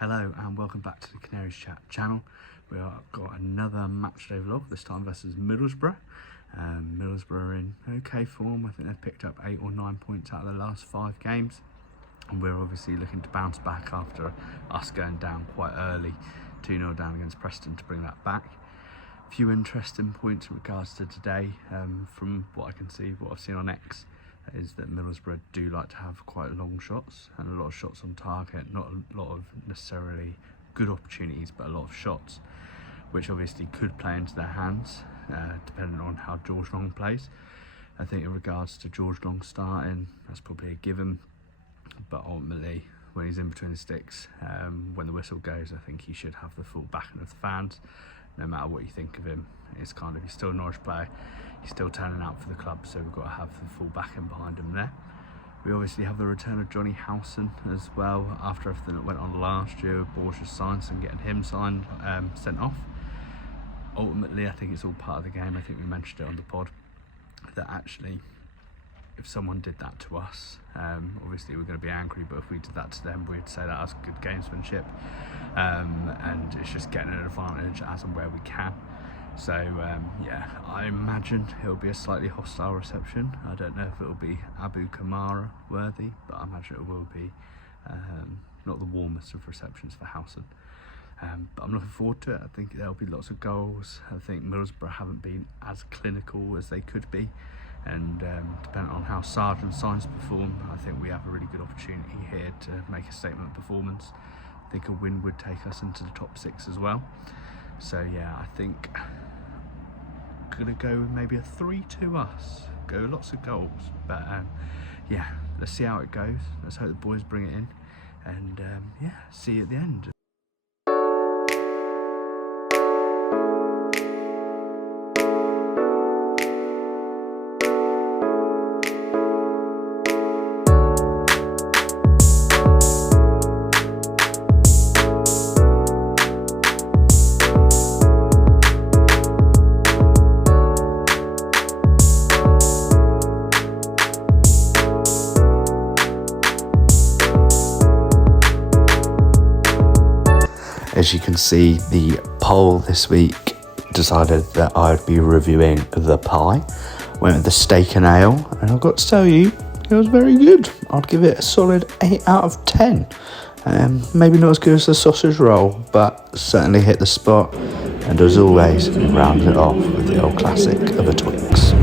Hello and welcome back to the Canaries Chat channel. We have got another matchday vlog, this time versus Middlesbrough. Middlesbrough are in okay form. I think they've picked up 8 or 9 points out of the last 5 games. And we're obviously looking to bounce back after us going down quite early, 2-0 down against Preston, to bring that back. A few interesting points in regards to today. From what I can see, what I've seen on X, is that Middlesbrough do like to have quite long shots and a lot of shots on target, not a lot of necessarily good opportunities, but a lot of shots, which obviously could play into their hands, depending on how George Long plays. I think in regards to George Long starting, that's probably a given, but ultimately when he's in between the sticks, when the whistle goes, I think he should have the full backing of the fans, no matter what you think of him. It's kind of, he's still a Norwich player, he's still turning out for the club, so we've got to have the full backing behind him there. We obviously have the return of Johnny Howson as well, after everything that went on last year with Borges signs and getting him signed, sent off. Ultimately, I think it's all part of the game. I think we mentioned it on the pod, that actually if someone did that to us, obviously we're going to be angry, but if we did that to them, we'd say that as good gamesmanship, and it's just getting an advantage as and where we can. So yeah, I imagine it'll be a slightly hostile reception. I don't know if it'll be Abu Kamara worthy, but I imagine it will be not the warmest of receptions for Howson. But I'm looking forward to it. I think there'll be lots of goals. I think Middlesbrough haven't been as clinical as they could be, and depending on how Sargent signs perform, I think we have a really good opportunity here to make a statement performance. I think a win would take us into the top 6 as well. So yeah, I think I'm gonna go with maybe a 3-2 us. Go lots of goals, but yeah, let's see how it goes. Let's hope the boys bring it in, and yeah, see you at the end. As you can see, the poll this week decided that I'd be reviewing the pie. Went with the steak and ale, and I've got to tell you, it was very good. I'd give it a solid 8 out of 10. Maybe not as good as the sausage roll, but certainly hit the spot. And as always, we rounded it off with the old classic of a Twix.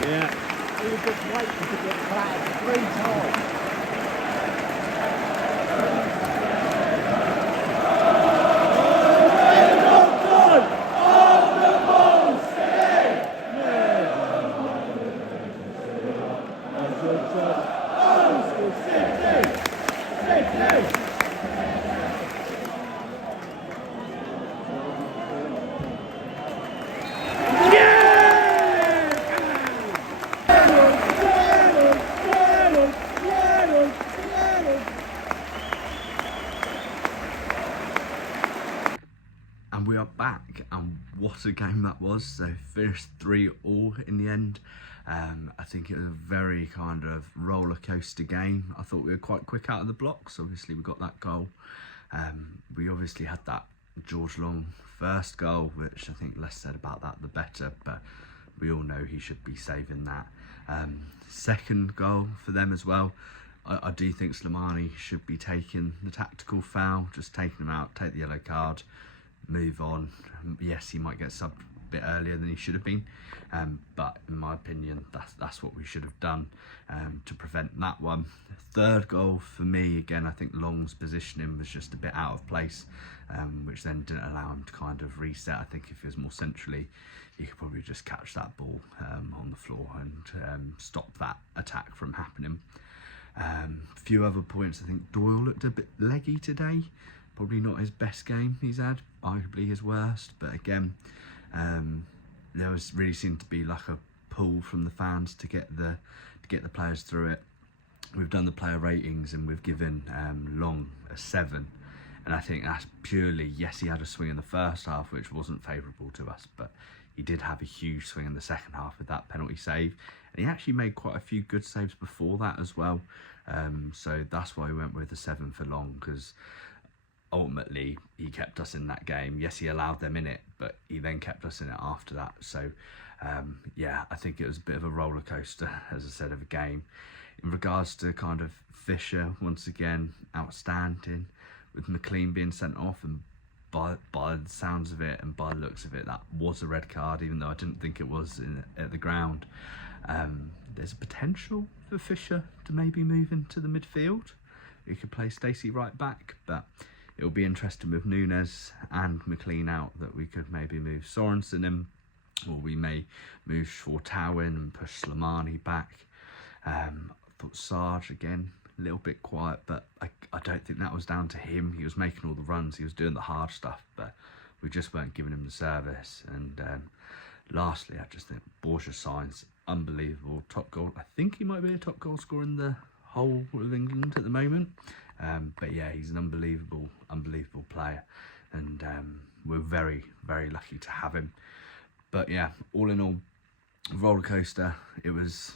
Yeah. He was just waiting to get flagged 3 times. And we are back, and what a game that was. So finished 3-3 in the end. I think it was a very kind of roller coaster game. I thought we were quite quick out of the blocks. Obviously we got that goal. We obviously had that George Long first goal, which I think less said about that the better, but we all know he should be saving that. Second goal for them as well. I do think Slimani should be taking the tactical foul, just taking him out, take the yellow card, move on. Yes, he might get subbed a bit earlier than he should have been, but in my opinion, that's what we should have done to prevent that one. Third goal for me, again, I think Long's positioning was just a bit out of place, which then didn't allow him to kind of reset. I think if he was more centrally, he could probably just catch that ball on the floor and stop that attack from happening. A few other points. I think Doyle looked a bit leggy today. Probably not his best game he's had, arguably his worst. But again, there was really seemed to be like a pull from the fans to get the players through it. We've done the player ratings and we've given Long a 7, and I think that's purely, yes, he had a swing in the first half which wasn't favourable to us, but he did have a huge swing in the second half with that penalty save, and he actually made quite a few good saves before that as well. So that's why we went with the 7 for Long, because ultimately he kept us in that game. Yes, he allowed them in it, but he then kept us in it after that. So yeah, I think it was a bit of a roller coaster, as I said, of a game. In regards to kind of Fisher, once again, outstanding, with McLean being sent off, and by the sounds of it and by the looks of it, that was a red card, even though I didn't think it was at the ground. There's a potential for Fisher to maybe move into the midfield. he could play Stacey right back, but it'll be interesting with Nunes and McLean out that we could maybe move Sorensen in, or we may move Shortau in and push Slimani back. I thought Sarge, again, a little bit quiet, but I don't think that was down to him. He was making all the runs, he was doing the hard stuff, but we just weren't giving him the service. And lastly, I just think Borja Sainz, unbelievable, top goal. I think he might be a top goal scorer in the whole of England at the moment. But yeah, he's an unbelievable player, and we're very, very lucky to have him. But yeah, all in all, roller coaster. It was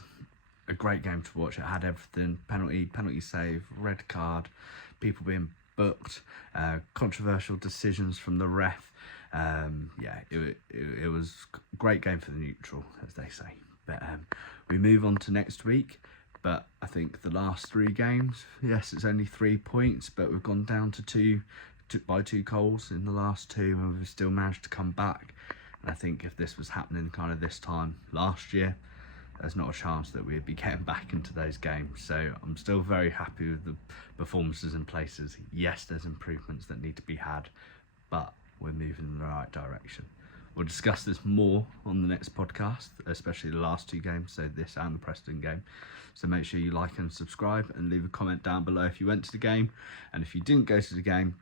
a great game to watch. It had everything: penalty save, red card, people being booked, controversial decisions from the ref. Yeah, it was a great game for the neutral, as they say. But we move on to next week. But I think the last 3 games, yes, it's only 3 points, but we've gone down to 2 goals in the last 2, and we've still managed to come back. And I think if this was happening kind of this time last year, there's not a chance that we'd be getting back into those games. So I'm still very happy with the performances in places. Yes, there's improvements that need to be had, but we're moving in the right direction. We'll discuss this more on the next podcast, especially the last 2 games, so this and the Preston game. So make sure you like and subscribe, and leave a comment down below if you went to the game. And if you didn't go to the game,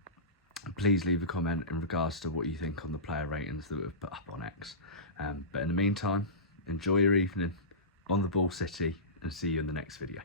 please leave a comment in regards to what you think on the player ratings that we've put up on X. But in the meantime, enjoy your evening on the Ball City, and see you in the next video.